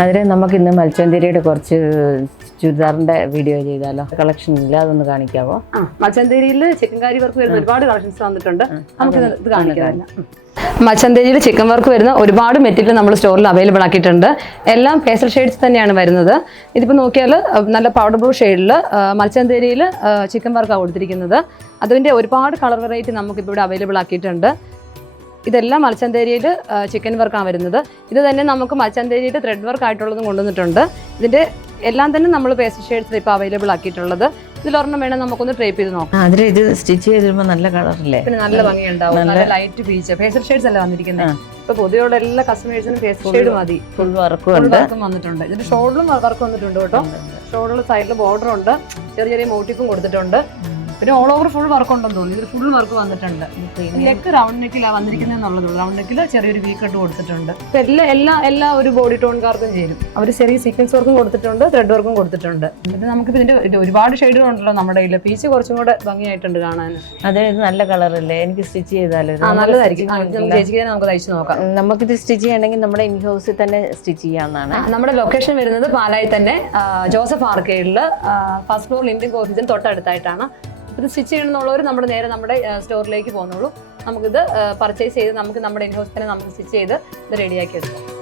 അതിന് നമുക്ക് ഇന്ന് മൽച്ചന്തേരിയുടെ കുറച്ച് ചുരിദാറിന്റെ വീഡിയോ ചെയ്താലോ? കളക്ഷൻ ഇല്ല, അതൊന്ന് കാണിക്കാവോ? മൽച്ചന്തേരിയിൽ ചിക്കൻ കാരി വർക്ക് വരുന്ന ഒരുപാട് കളക്ഷൻസ് വന്നിട്ടുണ്ട്. നമുക്ക് ഇത് കാണിക്കാം. മൽച്ചന്തേരിയിൽ ചിക്കൻ വർക്ക് വരുന്ന ഒരുപാട് മെറ്റീരിയൽ നമ്മൾ സ്റ്റോറിൽ അവൈലബിൾ ആക്കിയിട്ടുണ്ട്. എല്ലാം പേസ്റ്റൽ ഷെയ്ഡ്സ് തന്നെയാണ് വരുന്നത്. ഇതിപ്പോൾ നോക്കിയാൽ നല്ല പൗഡർ ബ്ലൂ ഷെയ്ഡിൽ മൽച്ചന്തേരിയിൽ ചിക്കൻ വർക്കാണ് കൊടുത്തിരിക്കുന്നത്. അതിൻ്റെ ഒരുപാട് കളർ വെറൈറ്റി നമുക്കിപ്പോൾ ഇവിടെ അവൈലബിൾ ആക്കിയിട്ടുണ്ട്. ഇതെല്ലാം മൽച്ചന്തേരിയിൽ ചിക്കൻ വർക്കാണ് വരുന്നത്. ഇത് തന്നെ നമുക്ക് മൽച്ചന്തേരിയിൽ ത്രെഡ് വർക്ക് ആയിട്ടുള്ളതും കൊണ്ടുവന്നിട്ടുണ്ട്. ഇതിൻ്റെ എല്ലാം തന്നെ നമ്മൾ പേസ്റ്റൽ ഷെയ്ഡ്സ് ഇപ്പോൾ അവൈലബിൾ ആക്കിയിട്ടുള്ളത്. ഇതിലൊരെണ്ണം വേണം നമുക്കൊന്ന് ട്രേപ്പ് ചെയ്ത് നോക്കാം. അതിൽ ഇത് സ്റ്റിച്ച് ചെയ്ത് വരുമ്പോൾ നല്ല കളറല്ലേ? പിന്നെ നല്ല ഭംഗിയുണ്ടാവും. നല്ല ലൈറ്റ് പീച്ച് പേസ്റ്റൽ ഷെയ്ഡ്സ് അല്ല വന്നിരിക്കുന്നത്. ഇപ്പൊ പൊതുവെയുള്ള എല്ലാ കസ്റ്റമേഴ്സിനും പേസ്റ്റൽ ഷെയ്ഡ് മതി. ഫുൾ വർക്കും വന്നിട്ടുണ്ട്. ഇതിന്റെ ഷോൾഡറും വർക്ക് വന്നിട്ടുണ്ട് കേട്ടോ. ഷോൾഡറിൽ സൈഡിൽ ബോർഡർ ഉണ്ട്, ചെറിയ ചെറിയ മോട്ടീഫും കൊടുത്തിട്ടുണ്ട്. പിന്നെ ഓൾ ഓവർ ഫുൾ വർക്ക് ഉണ്ടെന്ന് തോന്നി. ഇതിൽ ഫുൾ വർക്ക് വന്നിട്ടുണ്ട്. നെക്ക് റൗണ്ട് നെക്കിലാണ് വന്നിരിക്കുന്നതെന്നുള്ളത്. റൗണ്ട് നെക്കിൽ ചെറിയൊരു വീ കട്ട് കൊടുത്തിട്ടുണ്ട്. എല്ലാ ഒരു ബോഡി ടോൺകാർക്കും ചേരും. അവർ ചെറിയ സീക്വൻസ് വർക്കും കൊടുത്തിട്ടുണ്ട്, ത്രെഡ് വർക്കും കൊടുത്തിട്ടുണ്ട്. പിന്നെ നമുക്ക് ഇതിന്റെ ഒരുപാട് ഷെയ്ഡുകൾ ഉണ്ടല്ലോ നമ്മുടെ കയ്യിൽ. പീച്ച് കുറച്ചും കൂടെ ഭംഗിയായിട്ടുണ്ട് കാണാൻ. അതെ, ഇത് നല്ല കളറല്ലേ? എനിക്ക് സ്റ്റിച്ച് ചെയ്താലോ? നല്ലതായിരിക്കും. ചേച്ചിക്ക് നമുക്ക് തയ്ച്ചു നോക്കാം. നമുക്കിത് സ്റ്റിച്ച് ചെയ്യണമെങ്കിൽ നമ്മുടെ ഇൻ ഹൗസിൽ തന്നെ സ്റ്റിച്ച് ചെയ്യാവുന്നതാണ്. നമ്മുടെ ലൊക്കേഷൻ വരുന്നത് പാലായിൽ തന്നെ ജോസഫ് ആർക്കേഡിൽ ഫസ്റ്റ് ഫ്ലോർ ലിൻഡിംഗ് ഓഫീസിന് തൊട്ടടുത്തായിട്ടാണ്. ഇത് സ്റ്റിച്ച് ചെയ്യണമെന്നുള്ളവർ നമ്മുടെ സ്റ്റോറിലേക്ക് പോകുന്നുള്ളൂ. നമുക്കിത് പർച്ചേസ് ചെയ്ത് നമുക്ക് നമ്മുടെ ഇൻ ഹൗസിൽ തന്നെ നമുക്ക് സ്റ്റിച്ച് ചെയ്ത് ഇത് റെഡിയാക്കി എടുക്കാം.